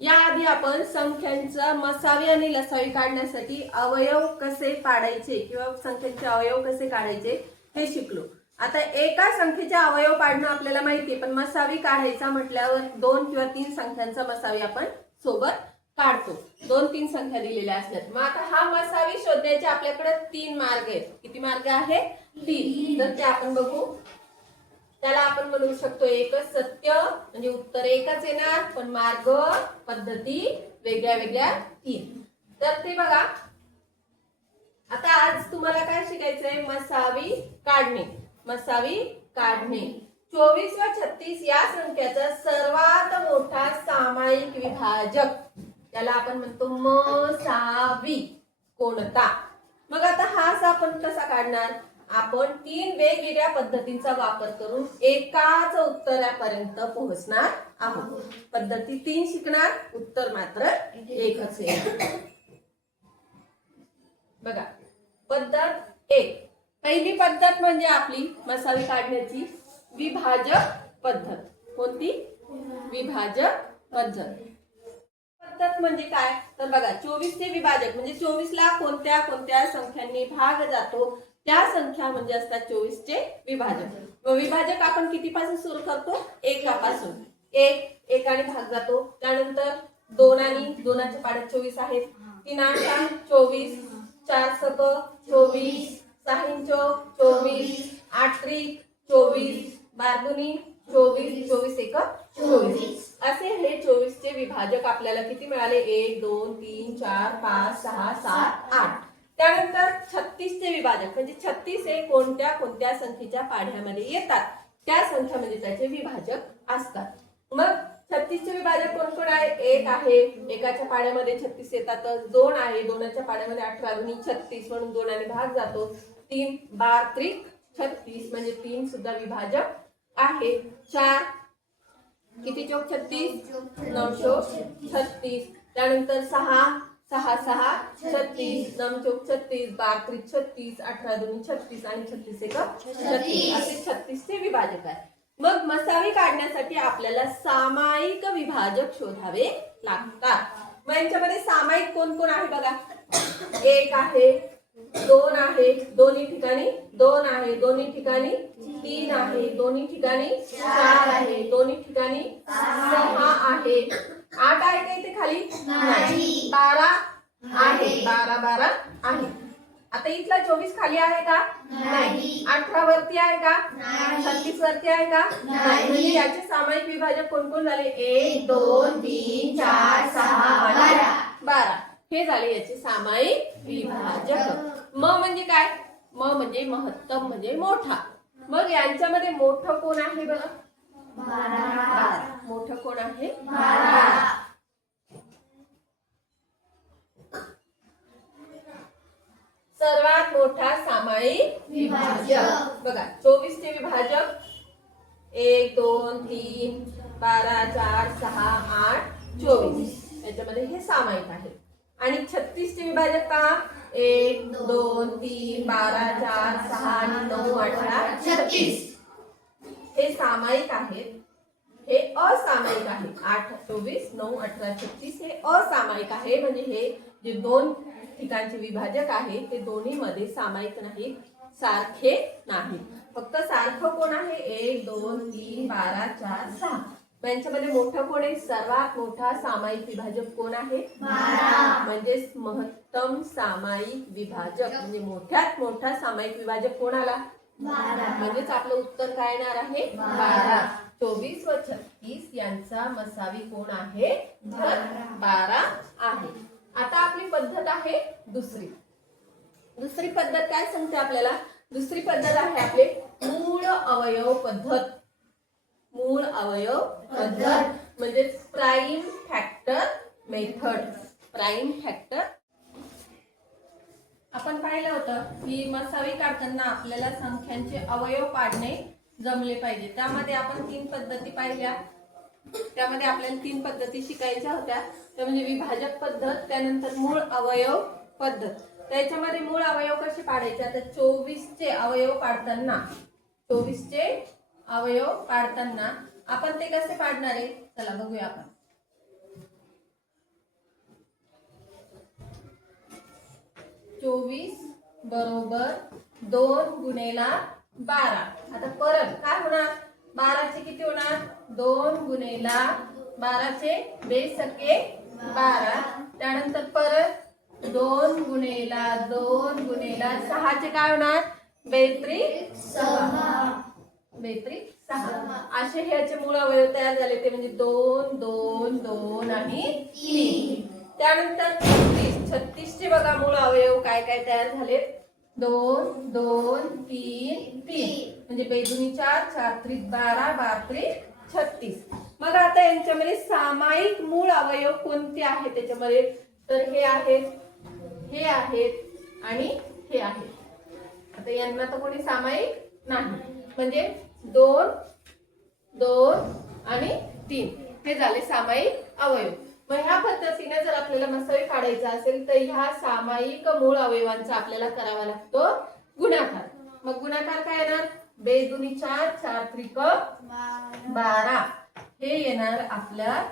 याआधी आपण संख्यांचा मसावी आणि लसावी काढण्यासाठी अवयव कसे पाडायचे किंवा संख्यांचे अवयव कसे काढायचे हे शिकलो। आता एका संख्येचे अवयव काढणं आपल्याला माहिती आहे, पण मसावी काढायचा म्हटल्यावर 2 किंवा 3 संख्यांचा मसावी आपण सोबत काढतो। 2-3 संख्या दिलेल्या असतात। मग आता हा मसावी शोधण्याचे आपल्याकडे 3 मार्ग आहेत। किती मार्ग आहेत? 3। तर ते आपण बघू। त्याला आपण म्हणू शकतो एकच सत्य, म्हणजे उत्तर एकच येणार, पण मार्ग पद्धती वेगळ्या वेगळ्या 3। तर ते बघा, आता आज तुम्हाला काय शिकायचंय? मसावी काढणे। मसावी काढणे 24 व 36 या संख्याचा सर्वात मोठा सामायिक विभाजक, त्याला आपण म्हणतो मसावी, कोणता? मग आता हाच आपण कसा काढणार? आपण 3 वेगवेगळ्या पद्धतींचा वापर करून एकाच उत्तरापर्यंत पोहोचणार आहोत। पद्धती 3 शिकणार, उत्तर मात्र एकच आहे। बघा, पद्धत 1। पहिली पद्धत म्हणजे आपली मसावी काढण्याची विभाजक पद्धत। कोणती? विभाजक पद्धत। पद्धत म्हणजे काय? तर बघा, 24 चे विभाजक म्हणजे 24 ला कोणत्या कोणत्या संख्यांनी भाग जातो त्या संख्या म्हणजे असतात 24 चे विभाजक। व विभाजक आपण कितीपासून सुरू करतो? एकापासून। 1 एकाने भाग जातो, त्यानंतर 2 आणि 2च्या पाड्यात 24 आहेत, 3 8 24, 4 7 24, 6 चौक 24, 8 त्रिक 24, 12 दुनी 24, 24 एक 24। असे हे 24 चे विभाजक आपल्याला किती मिळाले? 1 2 3 4 5 6 7 8। त्यानंतर 36 चे विभाजक म्हणजे 36 हे कोणत्या कोणत्या संख्येच्या पाढ्यामध्ये येतात त्या संख्यामध्ये त्याचे विभाजक असतात। मग 36 चे विभाजक कोण कोण आहे? 1 आहे, एकाच्या पाड्यामध्ये 36 येतात। 2 आहे, 2च्या पाड्यामध्ये 18 दुनी 36 म्हणून 2 आणि भाग जातो। 3 12 त्रिक 36 म्हणजे 3 सुद्धा विभाजक आहे। 4 किती चौक 36, 9 चौक 36। त्यानंतर 6 6 6 36, 9 चौक 36, 12 त्रिक 36, 18 दुनी 36 आणि 36 एक 36। असे 36 चे विभाजक आहे। मग मसावी काढण्यासाठी आपल्याला सामायिक विभाजक शोधावे लागतात। मग यांच्यामध्ये सामायिक कोण कोण आहे बघा? 1 आहे, 2 आहे, दोन्ही ठिकाणी 2 आहे, दोन्ही ठिकाणी 3 आहे, दोन्ही ठिकाणी 4 आहे, दोन्ही ठिकाणी 6 आहे, 8 आहे का इथे खाली? नाही। 12 आहे, 12 12 आहे। आता इथला 24 खाली आहे का? नाही। 18 वरती आहे का? नाही। 36 वरती आहे का? नाही। म्हणजे याचे सामायिक विभाजक कोण कोण झाले? 1 2 3 4 6 12 हे झाले याचे सामायिक विभाजक। म म्हणजे काय? म म्हणजे महत्तम म्हणजे मोठा। मग यांच्यामध्ये मोठं कोण आहे बघा? 12। मोठं कोण आहे? 12। सर्वात मोठा सामायिक विभाजक बघा, 24 चे विभाजक 1 2 3 12 4 6 8 24 याच्यामध्ये हे सामायिक आहे। आणि 36 चे विभाजक का? 1 2 3 12 4 6 आणि 9 18 36 हे सामायिक आहेत। हे असामायिक आहे। 8 24 9 18 36 हे असामायिक आहे। म्हणजे हे जे 2 ठिकाणचे विभाजक आहे ते दोन्ही मध्ये सामायिक नाही, सारखे नाही। फक्त सारखं कोण आहे? 1 2 3 12 4 6। यांच्यामध्ये मोठं कोण आहे? सर्वात मोठा सामायिक विभाजक कोण आहे? 12। म्हणजे महत्तम सामायिक विभाजक म्हणजे मोठ्यात मोठा सामायिक विभाजक कोण आला? 12। म्हणजेच आपलं उत्तर काय येणार आहे? 12। 24 व 36 यांचा मसावी कोण आहे? 12 आहे। आता आपली पद्धत आहे दुसरी। दुसरी पद्धत काय सांगते आपल्याला? दुसरी पद्धत आहे आपले मूळ अवयव पद्धत। मूळ अवयव पद्धत म्हणजे prime factor method. Prime factor आपण पाहिलं होतं की मसावी काढताना आपल्याला संख्यांचे अवयव पाडणे जमले पाहिजे। त्यामध्ये आपण 3 पद्धती पाहिल्या। त्यामध्ये आपल्याला 3 पद्धती शिकायच्या होत्या, त्या म्हणजे विभाजक पद्धत, त्यानंतर मूळ अवयव पद्धत। त्याच्यामध्ये मूळ अवयव कसे पाडायचे? आता 24 चे अवयव पाडताना 24 चे अवयव पाडताना आपण ते कसे पाडणार आहे? चला बघूया आपण। 24 बरोबर 2 गुणेला 12. आता परत काय होणार, 12चे किती होणार, 2 गुणेला 12चे बेस सके 12. त्यानंतर परत 2 गुणेला 2 गुणेला 6चे काय होणार, बेत्रिक 6. बेत्रिक 6. असे ह्याचे मूळ अवयव तयार झाले ते म्हणजे 2 2 2 आणि 3. त्यानंतर 36 चे बघा मूळ अवयव काय काय तयार झाले, 2 2 3 3 म्हणजे बेदुनी 4 4 त्रिक 12 12 त्रिक 36. मग आता यांच्यामध्ये सामायिक मूळ अवयव कोणते आहेत त्याच्यामध्ये, तर हे आहेत, हे आहेत आणि हे आहेत. आता यांना तर कोणी सामायिक नाही, म्हणजे 2 2 आणि 3 हे झाले सामायिक अवयव. मग ह्या पद्धतीने जर आपल्याला मसावी काढायचा असेल तर ह्या सामायिक मूळ अवयवांचा आपल्याला करावा लागतो गुणाकार. मग गुणाकार काय येणार, बेदुनी 4 4 त्रिक 12 हे येणार आपल्या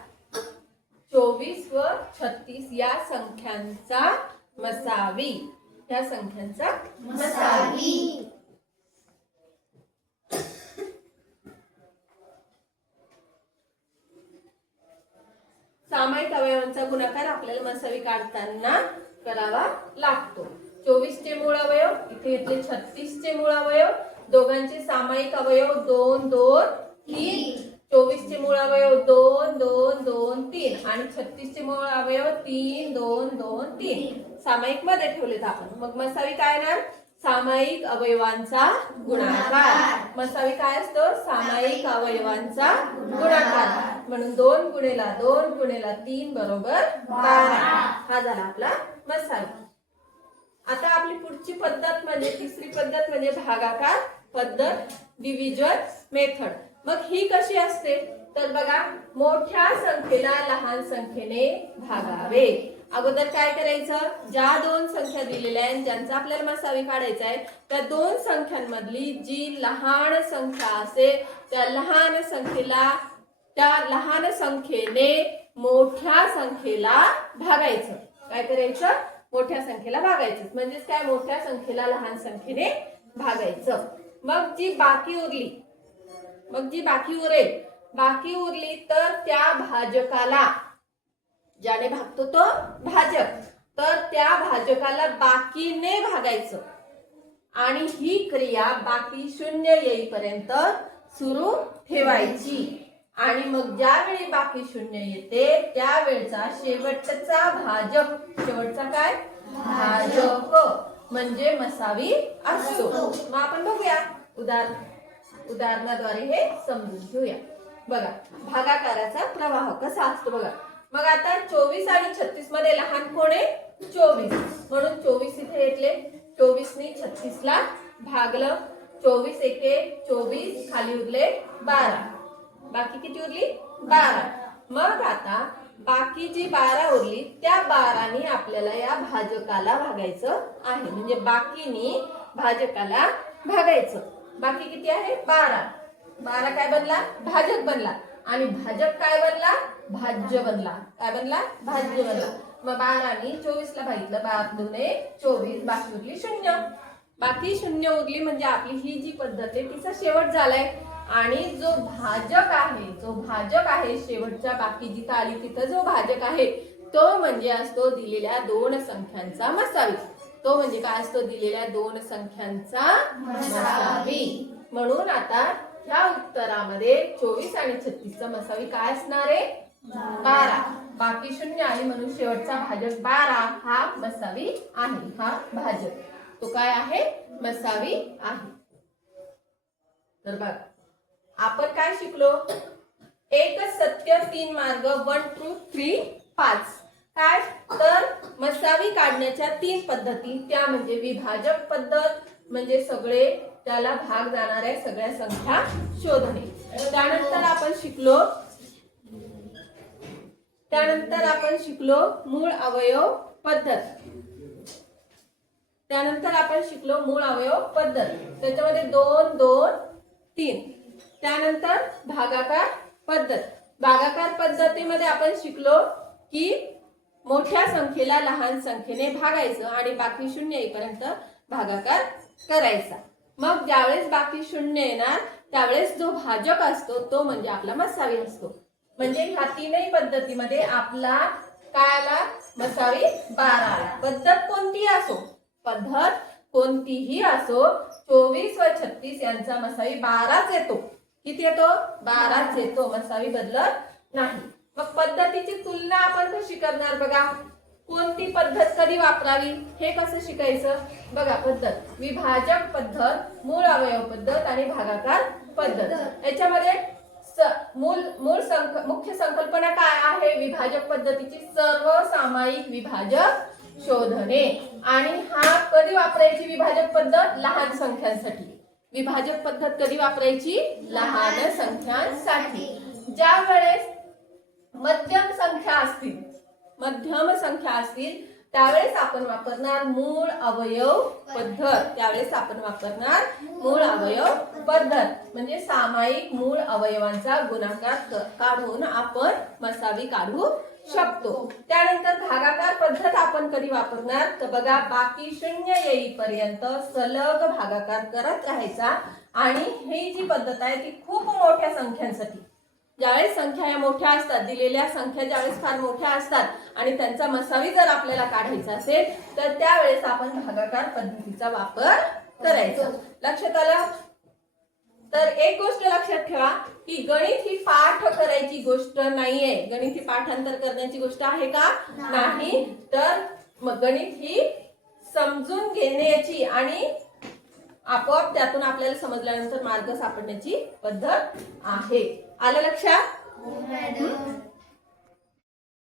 24 व 36 या संख्यांचा मसावी, या संख्यांचा मसावी. सामायिक अवयवांचा गुणाकार आपल्याला मसावी काढताना करावा लागतो. 24 चे मूळ अवयव इथे घेतले, 36 चे मूळ अवयव, दोघांचे सामायिक अवयव 2 2 3. 24 चे मूळ अवयव 2 2 2 3 आणि 36 चे मूळ अवयव 3 2 2 3 सामायिक मध्ये ठेवलेत आपण. मग मसावी काय येणार, सामायिक अवयवांचा गुणाकार. मसावी काय असतो, सामायिक अवयवांचा गुणाकार. म्हणून 2 गुणेला 2 गुणेला 3 बरोबर 12 हा झाला आपला मसावी. आता आपली पुढची पद्धत म्हणजे तिसरी पद्धत म्हणजे भागाकार पद्धत, डिव्हिजन मेथड. मग ही कशी असते, तर बघा, मोठ्या संख्येला लहान संख्येने भागावे. अगोदर काय करायचं, ज्या दोन संख्या दिलेल्या आहेत ज्यांचा आपल्याला मसावी काढायचा आहे त्या दोन संख्यांमधली जी लहान संख्या असेल त्या लहान संख्येला, त्या लहान संख्येने मोठ्या संख्येला भागायचं. काय करायचं, मोठ्या संख्येला भागायचं. म्हणजेच काय, मोठ्या संख्येला लहान संख्येने भागायचं. मग जी बाकी उरली, मग जी बाकी उरली तर त्या भाजकाला, ज्याने भागतो तो भाजक, तर त्या भाजकाला बाकीने भागायचं आणि ही क्रिया बाकी 0 येईपर्यंत सुरू ठेवायची. आणि मग ज्यावेळी बाकी 0 येते त्यावेळचा शेवटचा भाजक, शेवटचा काय, भाजक म्हणजे मसावी असतो. मग आपण बघूया उदाहरणाद्वारे हे समजून घेऊया. बघा, भागाकाराचा प्रवाह कसा असतो बघा. मग आता 24 आणि 36 मध्ये लहान कोण आहे, 24, म्हणून 24 इथे घेतले. 24 ने 36 ला भागलं, 24 एके 24, खाली उरले 12, बाकी किती उरली 12. मग आता बाकी जी 12 उरली त्या 12 आपल्याला या भाजकाला भागायचं आहे. म्हणजे बाकीनी भाजकाला भागायचं. बाकी किती आहे 12. 12 काय बनला, भाजक बनला. आणि भाजक काय बनला, भाज्य बनला. काय बनला, भाज्य बनला. मग 12 ने 24 ला भागितलं, 12 दुने 24, बाकी उरली 0. बाकी 0 उरली म्हणजे आपली ही जी पद्धत आहे तिचा शेवट झालाय. आणि जो भाजक आहे शेवटच्या बाकी जिथं आली तिथं जो भाजक आहे तो म्हणजे असतो दिलेल्या दोन संख्यांचा मसावी. तो म्हणजे काय असतो, दिलेल्या दोन संख्यांचा मसावी. म्हणून आता ह्या उत्तरामध्ये 24 आणि 36 चा मसावी काय असणार आहे, 12. बाकी 0 आली म्हणून शेवटचा भाजक 12 हा मसावी आहे. हा भाजक तो काय आहे, मसावी आहे. तर बघा आपण काय शिकलो, एक सत्य 3 मार्ग, 1 ट्रूथ 3 5. काय तर मसावी काढण्याच्या 3 पद्धती, त्या म्हणजे विभाजक पद्धत, म्हणजे सगळे त्याला भाग जाणाऱ्या सगळ्या संख्या शोधणे. त्यानंतर आपण शिकलो मूळ अवयव पद्धत. त्याच्यामध्ये 2 2 3. त्यानंतर भागाकार पद्धत. भागाकार पद्धतीमध्ये आपण शिकलो की मोठ्या संख्येला लहान संख्येने भागायचं आणि बाकी शून्य येईपर्यंत भागाकार करायचा. मग ज्यावेळेस बाकी शून्य येणार त्यावेळेस जो भाजक असतो तो म्हणजे आपला मसावी असतो. म्हणजे ह्या तीनही पद्धतीमध्ये आपला काय आला? मसावी 12 आला. पद्धत कोणतीही असो, पद्धत कोणतीही असो, 24 व 36 यांचा मसावी 12च येतो. किती येतो? 12च येतो. मसावी बदलत नाही. मग पद्धतीची तुलना आपण कशी करणार बघा. कोणती पद्धत कधी वापरावी हे कसं शिकायचं बघा. पद्धत विभाजक पद्धत, मूळ अवयव पद्धत आणि भागाकार पद्धत. याच्यामध्ये मुख्य संकल्पना काय आहे विभाजक पद्धतीची? सर्व सामायिक विभाजक शोधणे. आणि हा कधी वापरायची विभाजक पद्धत? लहान संख्यांसाठी. विभाजक पद्धत कधी वापरायची? लहान संख्यांसाठी. ज्या वेळेस मध्यम संख्या असतील त्यावेळेस आपण वापरणार मूळ अवयव पद्धत. त्यावेळेस आपण वापरणार मूळ अवयव पद्धत. म्हणजे सामायिक मूळ अवयवांचा गुणाकार काढून आपण मसावी काढू शकतो. त्यानंतर भागाकार पद्धत आपण कधी वापरणार तर बघा, बाकी शून्य येईपर्यंत सलग भागाकार करत राहायचा. आणि ही जी पद्धत आहे ती खूप मोठ्या संख्यांसाठी, ज्यावेळेस संख्या या मोठ्या असतात, दिलेल्या संख्या ज्यावेळेस फार मोठ्या असतात आणि त्यांचा मसावी जर आपल्याला काढायचा असेल तर त्यावेळेस आपण भागाकार पद्धतीचा वापर करायचा. लक्षात आलं? तर एक गोष्ट लक्षात ठेवा की गणित ही पाठ करायची गोष्ट नाहीये. गणित ही पाठांतर करण्याची गोष्ट आहे का? नाही. तर गणित ही समजून घेण्याची आणि आपोआप त्यातून आपल्याला समजल्यानंतर मार्ग सापडण्याची पद्धत आहे. आलं लक्षात?